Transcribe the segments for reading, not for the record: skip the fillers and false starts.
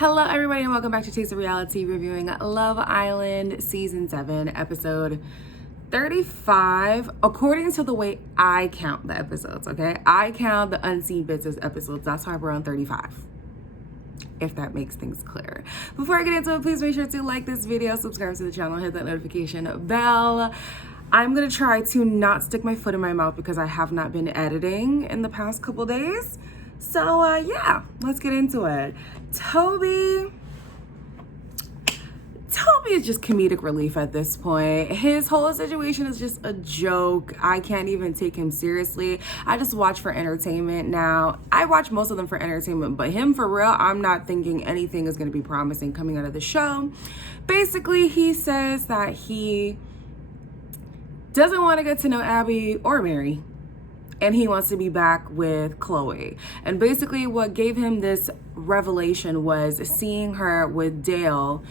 Hello everybody and welcome back to Taste of Reality, reviewing Love Island Season 7, Episode 35, according to the way I count the episodes, okay? I count the Unseen Bits as episodes. That's why we're on 35, if that makes things clear. Before I get into it, please make sure to like this video, subscribe to the channel, hit that notification bell. I'm gonna try to not stick my foot in my mouth because I have not been editing in the past couple days. So yeah, let's get into it. Toby is just comedic relief at this point. His whole situation is just a joke. I can't even take him seriously. I just watch for entertainment now. I watch most of them for entertainment, but him for real, I'm not thinking anything is going to be promising coming out of the show. Basically, he says that he doesn't want to get to know Abby or Mary, and he wants to be back with Chloe. And basically what gave him this revelation was seeing her with Dale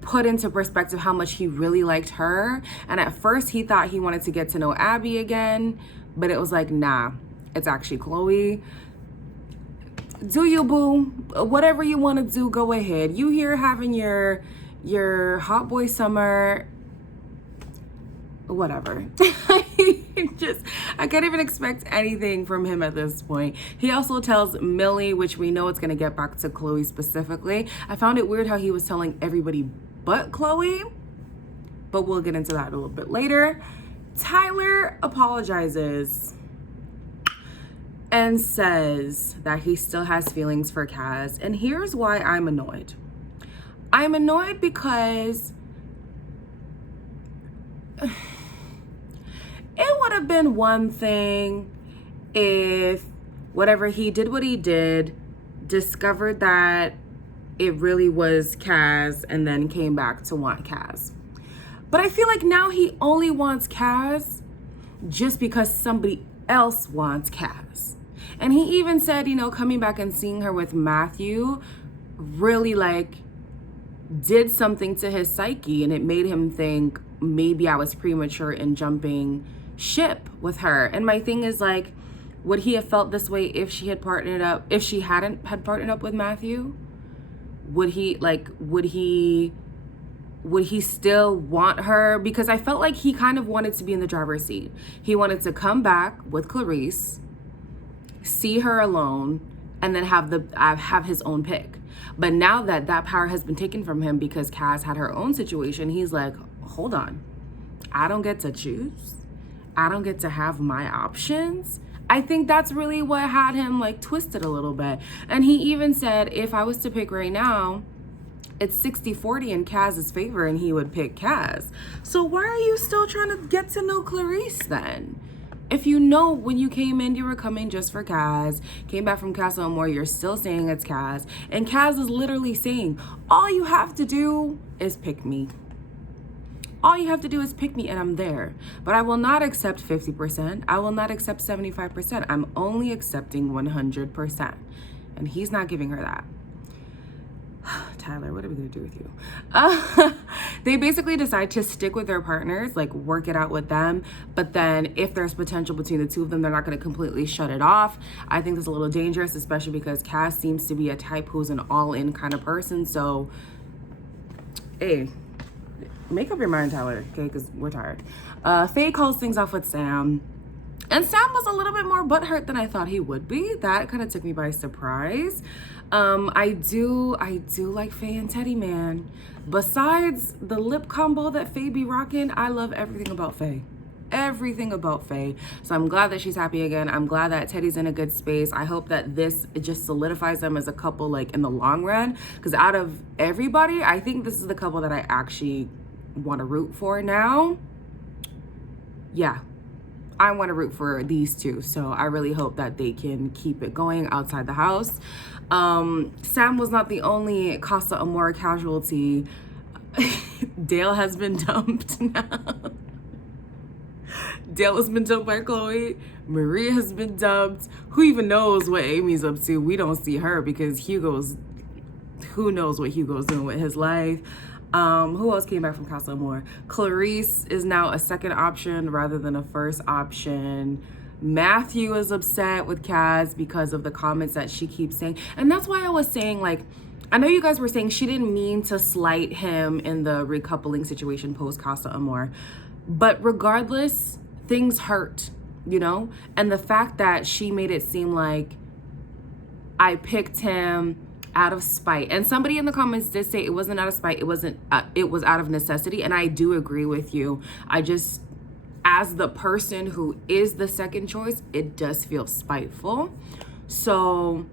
put into perspective how much he really liked her. And at first he thought he wanted to get to know Abby again, but it was like, nah, it's actually Chloe. Do you, boo? Whatever you want to do, go ahead. You here having your hot boy summer, whatever. I can't even expect anything from him at this point. He also tells Millie, which we know it's going to get back to Chloe specifically. I found it weird how he was telling everybody but Chloe, but we'll get into that a little bit later. Tyler apologizes and says that he still has feelings for Kaz, and here's why I'm annoyed. I'm annoyed because it would have been one thing if whatever he did, what he did, discovered that it really was Kaz and then came back to want Kaz. But I feel like now he only wants Kaz just because somebody else wants Kaz. And he even said, you know, coming back and seeing her with Matthew really did something to his psyche, and it made him think maybe I was premature in jumping ship with her. And my thing is, would he have felt this way if she hadn't partnered up with Matthew? Would he still want her? Because I felt like he kind of wanted to be in the driver's seat. He wanted to come back with Clarice, see her alone, and then have his own pick. But now that power has been taken from him because Kaz had her own situation, he's like, hold on, I don't get to choose. I don't get to have my options. I think that's really what had him twisted a little bit. And he even said, if I was to pick right now, it's 60-40 in Kaz's favor, and he would pick Kaz. So why are you still trying to get to know Clarice then? If you know when you came in, you were coming just for Kaz, came back from Castle Moore, you're still saying it's Kaz. And Kaz is literally saying, all you have to do is pick me. All you have to do is pick me and I'm there. But I will not accept 50%. I will not accept 75%. I'm only accepting 100%. And he's not giving her that. Tyler, what are we gonna do with you? They basically decide to stick with their partners, work it out with them. But then if there's potential between the two of them, they're not gonna completely shut it off. I think that's a little dangerous, especially because Cass seems to be a type who's an all-in kind of person. So, hey, make up your mind, Tyler, okay? Because we're tired. Faye calls things off with Sam. And Sam was a little bit more butthurt than I thought he would be. That kind of took me by surprise. I do like Faye and Teddy, man. Besides the lip combo that Faye be rocking, I love everything about Faye. Everything about Faye. So I'm glad that she's happy again. I'm glad that Teddy's in a good space. I hope that it just solidifies them as a couple in the long run. Because out of everybody, I think this is the couple that I actually want to root for now. Yeah, I want to root for these two, so I really hope that they can keep it going outside the house. Sam was not the only Casa Amor casualty. Dale has been dumped now. Dale has been dumped by Chloe. Maria has been dumped. Who even knows what Amy's up to? We don't see her because who knows what Hugo's doing with his life. Who else came back from Casa Amor? Clarice is now a second option rather than a first option. Matthew is upset with Kaz because of the comments that she keeps saying. And that's why I was saying, I know you guys were saying she didn't mean to slight him in the recoupling situation post Casa Amor, but regardless, things hurt, you know? And the fact that she made it seem like I picked him out of spite. And somebody in the comments did say it wasn't out of spite, it was out of necessity. And I do agree with you. I just, as the person who is the second choice, it does feel spiteful. So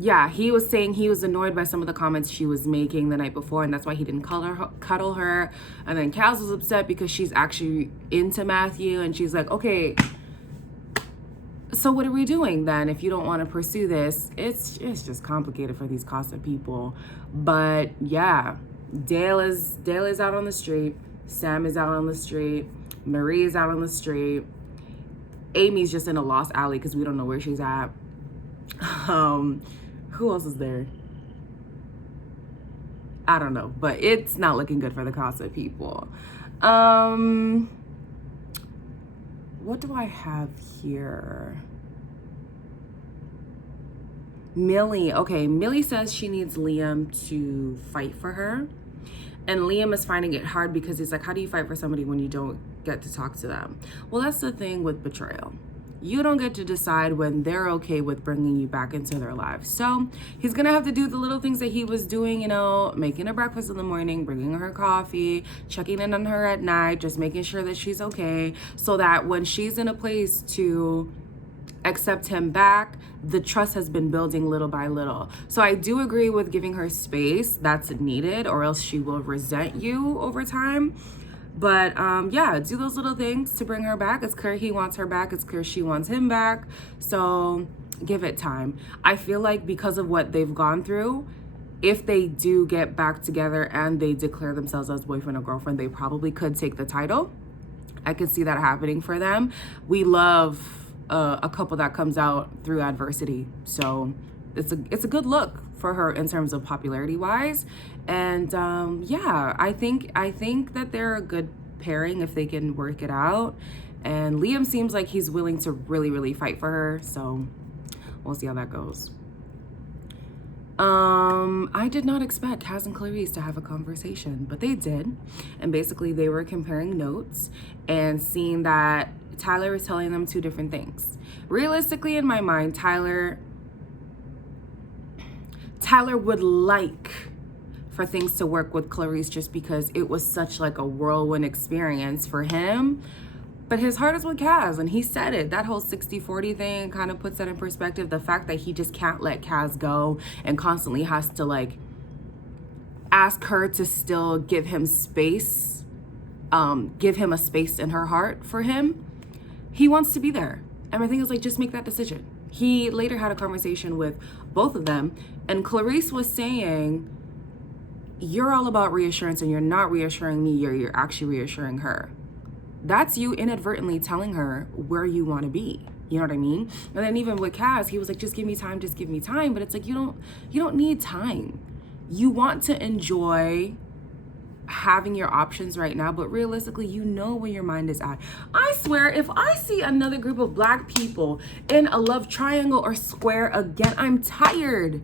yeah, he was saying he was annoyed by some of the comments she was making the night before, and that's why he didn't cuddle her. And then Kaz was upset because she's actually into Matthew, and she's like, okay, so what are we doing then if you don't want to pursue this? It's just complicated for these Casa people. But yeah, Dale is out on the street. Sam is out on the street. Marie is out on the street. Amy's just in a lost alley because we don't know where she's at. Who else is there? I don't know, but it's not looking good for the Casa people. What do I have here? Millie. Okay, Millie says she needs Liam to fight for her. And Liam is finding it hard because he's like, how do you fight for somebody when you don't get to talk to them? Well, that's the thing with betrayal. You don't get to decide when they're okay with bringing you back into their lives. So he's gonna have to do the little things that he was doing, you know, making her breakfast in the morning, bringing her coffee, checking in on her at night, just making sure that she's okay, so that when she's in a place to accept him back, the trust has been building little by little. So I do agree with giving her space. That's needed, or else she will resent you over time. But yeah, do those little things to bring her back. It's clear he wants her back. It's clear she wants him back. So give it time. I feel like because of what they've gone through, if they do get back together and they declare themselves as boyfriend or girlfriend, they probably could take the title. I could see that happening for them. We love a couple that comes out through adversity. So it's a good look for her in terms of popularity wise. And yeah, I think that they're a good pairing if they can work it out. And Liam seems like he's willing to really fight for her. So we'll see how that goes. I did not expect Kaz and Clarice to have a conversation, but they did. And basically they were comparing notes and seeing that Tyler is telling them two different things. Realistically, in my mind, Tyler would like for things to work with Clarice just because it was such like a whirlwind experience for him. But his heart is with Kaz, and he said it. That whole 60-40 thing kind of puts that in perspective. The fact that he just can't let Kaz go and constantly has to like ask her to still give him space, give him a space in her heart for him. He wants to be there. And my thing is like, just make that decision. He later had a conversation with both of them, and Clarice was saying, you're all about reassurance and you're not reassuring me, you're actually reassuring her. That's you inadvertently telling her where you want to be. You know what I mean? And then even with Kaz, he was like, just give me time, just give me time. But it's like, you don't need time. You want to enjoy having your options right now, but realistically, you know where your mind is at. I swear, if I see another group of Black people in a love triangle or square again, I'm tired.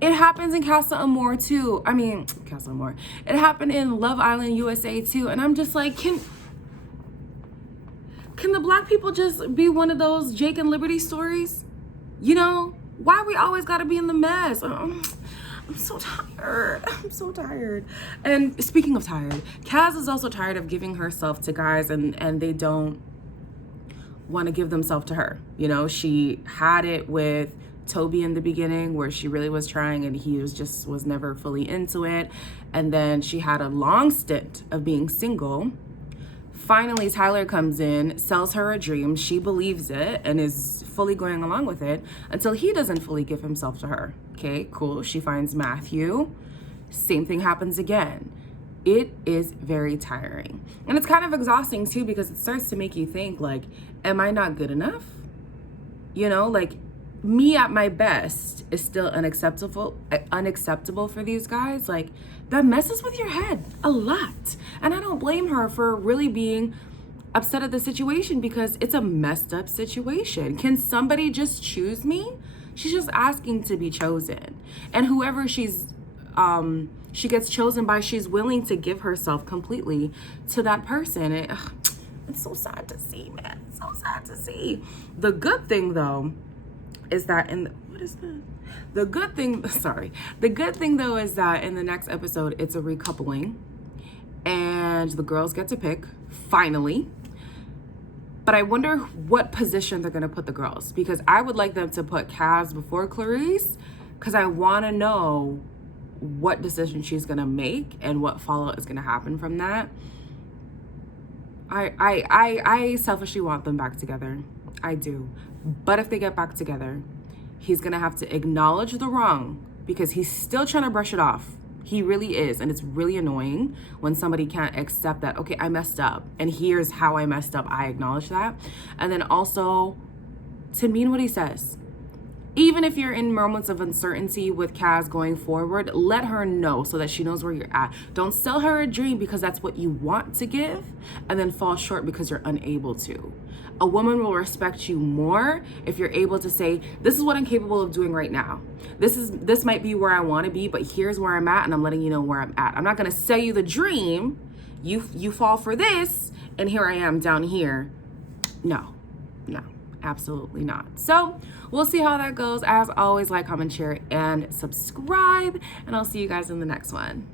It happens in Casa Amor too. I mean, Casa Amor. It happened in Love Island USA too. And I'm just like, can the Black people just be one of those Jake and Liberty stories? You know, why we always gotta be in the mess? I'm so tired. I'm so tired. And speaking of tired, Kaz is also tired of giving herself to guys and they don't want to give themselves to her. You know, she had it with Toby in the beginning where she really was trying and he was never fully into it. And then she had a long stint of being single. Finally, Tyler comes in, sells her a dream. She believes it and is fully going along with it until he doesn't fully give himself to her. Okay, cool. She finds Matthew. Same thing happens again. It is very tiring. And it's kind of exhausting too because it starts to make you think like, am I not good enough? You know, like me at my best is still unacceptable for these guys. Like that messes with your head a lot. And I don't blame her for really being upset at the situation because it's a messed up situation. Can somebody just choose me? She's just asking to be chosen. And whoever she's she gets chosen by, she's willing to give herself completely to that person. It's so sad to see, man. It's so sad to see. The good thing though is that what is this? The good thing though is that in the next episode, it's a recoupling and the girls get to pick, finally. But I wonder what position they're gonna put the girls, because I would like them to put Kaz before Clarice, because I wanna know what decision she's gonna make and what fallout is gonna happen from that. I selfishly want them back together. I do. But if they get back together, he's gonna have to acknowledge the wrong, because he's still trying to brush it off. He really is. And it's really annoying when somebody can't accept that, okay, I messed up, and here's how I messed up. I acknowledge that. And then also to mean what he says. Even if you're in moments of uncertainty with Kaz going forward, let her know so that she knows where you're at. Don't sell her a dream because that's what you want to give and then fall short because you're unable to. A woman will respect you more if you're able to say, this is what I'm capable of doing right now. This might be where I want to be, but here's where I'm at, and I'm letting you know where I'm at. I'm not going to sell you the dream. You fall for this, and here I am down here. No, absolutely not. So we'll see how that goes. As always, like, comment, share, and subscribe, and I'll see you guys in the next one.